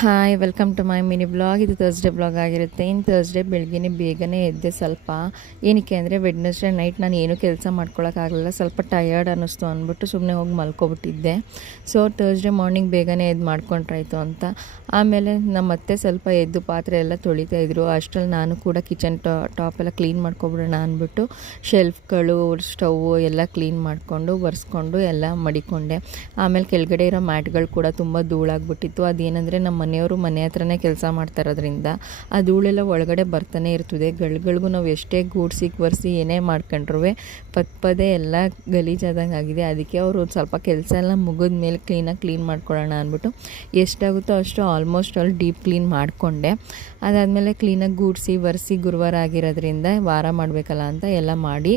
Hi welcome to my mini blog. ಇದು Thursday blog ಆಗಿರುತ್ತೆ. ಇನ್ನು ಥರ್ಸ್ಡೇ ಬೆಳಗ್ಗೆ ಬೇಗನೆ ಎದ್ದೆ. ಸ್ವಲ್ಪ ಏನಕ್ಕೆ ಅಂದರೆ ವೆಡ್ನೆಸ್ಡೇ ನೈಟ್ ನಾನು ಏನೂ ಕೆಲಸ ಮಾಡ್ಕೊಳಕ್ಕಾಗಲಿಲ್ಲ, ಸ್ವಲ್ಪ ಟಯರ್ಡ್ ಅನ್ನಿಸ್ತು ಅಂದ್ಬಿಟ್ಟು ಸುಮ್ಮನೆ ಹೋಗಿ ಮಲ್ಕೊಬಿಟ್ಟಿದ್ದೆ. ಸೊ ಥರ್ಸ್ಡೇ ಮಾರ್ನಿಂಗ್ ಬೇಗನೆ ಎದ್ದು ಮಾಡ್ಕೊಂಡ್ರಾಯ್ತು ಅಂತ. ಆಮೇಲೆ ನಮ್ಮ ಅತ್ತೆ ಸ್ವಲ್ಪ ಎದ್ದು ಪಾತ್ರೆ ಎಲ್ಲ ತೊಳಿತಾಯಿದ್ರು. ಅಷ್ಟರಲ್ಲಿ ನಾನು ಕೂಡ ಕಿಚನ್ ಟಾಪ್ ಎಲ್ಲ ಕ್ಲೀನ್ ಮಾಡ್ಕೊಬಿಡೋಣ ಅಂದ್ಬಿಟ್ಟು ಶೆಲ್ಫ್ಗಳು, ಸ್ಟವ್ವು ಎಲ್ಲ ಕ್ಲೀನ್ ಮಾಡಿಕೊಂಡು ಒರೆಸ್ಕೊಂಡು ಎಲ್ಲ ಮಡಿಕೊಂಡೆ. ಆಮೇಲೆ ಕೆಳಗಡೆ ಇರೋ ಮ್ಯಾಟ್ಗಳು ಕೂಡ ತುಂಬ ಧೂಳಾಗ್ಬಿಟ್ಟಿತ್ತು. ಅದೇನೆಂದರೆ ನಮ್ಮ ಮನೆಯವರು ಮನೆ ಹತ್ರನೇ ಕೆಲಸ ಮಾಡ್ತಾರೋದ್ರಿಂದ ಆ ಧೂಳೆಲ್ಲ ಒಳಗಡೆ ಬರ್ತಾನೆ ಇರ್ತದೆ. ಗಳಿಗೂ ನಾವು ಎಷ್ಟೇ ಗೂಡ್ಸಿ ಒರೆಸಿ ಏನೇ ಮಾಡ್ಕೊಂಡ್ರೂ ಪದೇ ಎಲ್ಲ ಗಲೀಜಾದಂಗೆ ಆಗಿದೆ. ಅದಕ್ಕೆ ಅವರು ಒಂದು ಸ್ವಲ್ಪ ಕೆಲಸ ಎಲ್ಲ ಮುಗಿದ ಮೇಲೆ ಕ್ಲೀನ್ ಮಾಡ್ಕೊಳ್ಳೋಣ ಅಂದ್ಬಿಟ್ಟು ಎಷ್ಟಾಗುತ್ತೋ ಅಷ್ಟು ಆಲ್ಮೋಸ್ಟ್ ಅಲ್ಲಿ ಡೀಪ್ ಕ್ಲೀನ್ ಮಾಡಿಕೊಂಡೆ. ಅದಾದಮೇಲೆ ಕ್ಲೀನಾಗಿ ಗೂಡಿಸಿ ಒರೆಸಿ ಗುರುವಾರ ಆಗಿರೋದ್ರಿಂದ ವಾರ ಮಾಡಬೇಕಲ್ಲ ಅಂತ ಎಲ್ಲ ಮಾಡಿ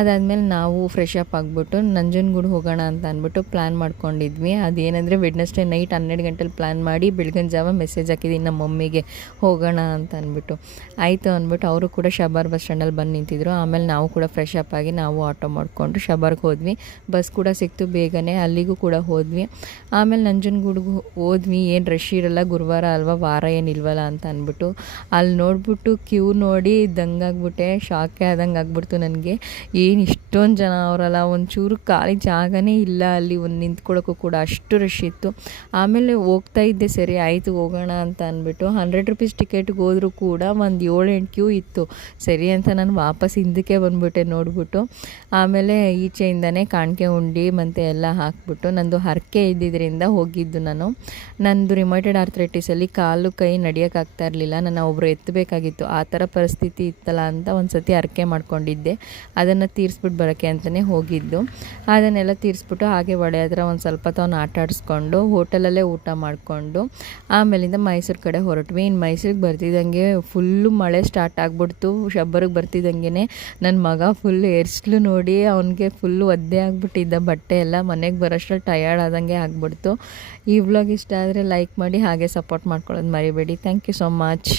ಅದಾದಮೇಲೆ ನಾವು ಫ್ರೆಶ್ ಅಪ್ ಆಗಿಬಿಟ್ಟು ನಂಜನಗೂಡು ಹೋಗೋಣ ಅಂತ ಅಂದ್ಬಿಟ್ಟು ಪ್ಲ್ಯಾನ್ ಮಾಡ್ಕೊಂಡಿದ್ವಿ. ಅದೇನೆಂದರೆ ವೆಡ್ನೆಸ್ಡೇ ನೈಟ್ 12 ಗಂಟೆಲಿ ಪ್ಲ್ಯಾನ್ ಮಾಡಿ ಬೆಳಗಿನ ಜಾವ ಮೆಸೇಜ್ ಹಾಕಿದ್ದೀನಿ ನಮ್ಮ ಮಮ್ಮಿಗೆ ಹೋಗೋಣ ಅಂತ ಅಂದ್ಬಿಟ್ಟು. ಆಯಿತು ಅಂದ್ಬಿಟ್ಟು ಅವರು ಕೂಡ ಶಬಾರ್ ಬಸ್ ಸ್ಟ್ಯಾಂಡಲ್ಲಿ ಬಂದು ನಿಂತಿದ್ರು. ಆಮೇಲೆ ನಾವು ಕೂಡ ಫ್ರೆಶ್ ಅಪ್ ಆಗಿ ನಾವು ಆಟೋ ಮಾಡಿಕೊಂಡು ಶಬಾರ್ಗೆ ಹೋದ್ವಿ. ಬಸ್ ಕೂಡ ಸಿಕ್ತು ಬೇಗನೆ, ಅಲ್ಲಿಗೂ ಕೂಡ ಹೋದ್ವಿ. ಆಮೇಲೆ ನಂಜನಗೂಡಿಗೆ ಹೋದ್ವಿ. ಏನು ರಶ್ ಇರಲ್ಲ, ಗುರುವಾರ ಅಲ್ವಾ, ವಾರ ಏನಿಲ್ವಲ್ಲ ಅಂತ ಅಂದ್ಬಿಟ್ಟು ಅಲ್ಲಿ ನೋಡ್ಬಿಟ್ಟು ಕ್ಯೂ ನೋಡಿ ದಂಗಾಗ್ಬಿಟ್ಟೆ. ಶಾಕೇ ಆದಂಗೆ ಆಗ್ಬಿಡ್ತು ನನಗೆ. ಏನು ಇಷ್ಟೊಂದು ಜನ ಅವರಲ್ಲ, ಒಂಚೂರು ಖಾಲಿ ಜಾಗನೇ ಇಲ್ಲ ಅಲ್ಲಿ ಒಂದು ನಿಂತ್ಕೊಳ್ಳೋಕ್ಕೂ ಕೂಡ, ಅಷ್ಟು ರಶ್ ಇತ್ತು. ಆಮೇಲೆ ಹೋಗ್ತಾ ಇದ್ದೆ, ಸರಿ ಆಯಿತು ಹೋಗೋಣ ಅಂತ ಅಂದ್ಬಿಟ್ಟು 100 ರೂಪೀಸ್ ಟಿಕೆಟ್ಗೆ ಹೋದರೂ ಕೂಡ ಒಂದು 7-8 ಕ್ಯೂ ಇತ್ತು. ಸರಿ ಅಂತ ನಾನು ವಾಪಸ್ ಹಿಂದಕ್ಕೆ ಬಂದುಬಿಟ್ಟೆ ನೋಡಿಬಿಟ್ಟು. ಆಮೇಲೆ ಈಚೆಯಿಂದನೇ ಕಾಣಿಕೆ ಉಂಡಿ ಮತ್ತು ಎಲ್ಲ ಹಾಕ್ಬಿಟ್ಟು ನಂದು ಹರಕೆ ಇದ್ದಿದ್ದರಿಂದ ಹೋಗಿದ್ದು ನಾನು. ನಂದು ರಿಮೈಟೆಡ್ ಆರ್ಥ್ರೈಟಿಸಲ್ಲಿ ಕಾಲು ಕೈ ನಡೆಯೋಕ್ಕಾಗ್ತಾ ಇರಲಿಲ್ಲ. ನಾನು ಒಬ್ಬರು ಎತ್ತಬೇಕಾಗಿತ್ತು, ಆ ಥರ ಪರಿಸ್ಥಿತಿ ಇತ್ತಲ್ಲ ಅಂತ ಒಂದು ಸತಿ ಹರಕೆ ಮಾಡ್ಕೊಂಡಿದ್ದೆ. ಅದನ್ನು ತೀರಿಸ್ಬಿಟ್ಟು ಬರೋಕ್ಕೆ ಅಂತಲೇ ಹೋಗಿದ್ದು. ಅದನ್ನೆಲ್ಲ ತೀರಿಸ್ಬಿಟ್ಟು ಹಾಗೆ ಒಡೆ ಹತ್ರ ಒಂದು ಸ್ವಲ್ಪ ಹೊತ್ತು ಆಟ ಆಡಿಸ್ಕೊಂಡು ಹೋಟೆಲಲ್ಲೇ ಊಟ ಮಾಡಿಕೊಂಡು ಆಮೇಲಿಂದ ಮೈಸೂರು ಕಡೆ ಹೊರಟ್ವಿ. ಇನ್ನು ಮೈಸೂರಿಗೆ ಬರ್ತಿದ್ದಂಗೆ ಫುಲ್ಲು ಮಳೆ ಸ್ಟಾರ್ಟ್ ಆಗಿಬಿಡ್ತು. ಶಬ್ಬರಿಗೆ ಬರ್ತಿದ್ದಂಗೆ ನನ್ನ ಮಗ ಫುಲ್ ಏರ್ಸ್ಲು ನೋಡಿ ಅವನಿಗೆ ಫುಲ್ಲು ಒದ್ದೆ ಆಗಿಬಿಟ್ಟಿದ್ದ. ಬಟ್ಟೆ ಎಲ್ಲ ಮನೆಗೆ ಬರೋಷ್ಟರಲ್ಲಿ ಟಯರ್ಡ್ ಆದಂಗೆ ಆಗಿಬಿಡ್ತು. ಈ ವ್ಲಾಗ್ ಇಷ್ಟ ಆದರೆ ಲೈಕ್ ಮಾಡಿ, ಹಾಗೆ ಸಪೋರ್ಟ್ ಮಾಡ್ಕೊಳ್ಳೋದು ಮರಿಬೇಡಿ. Thank you so much.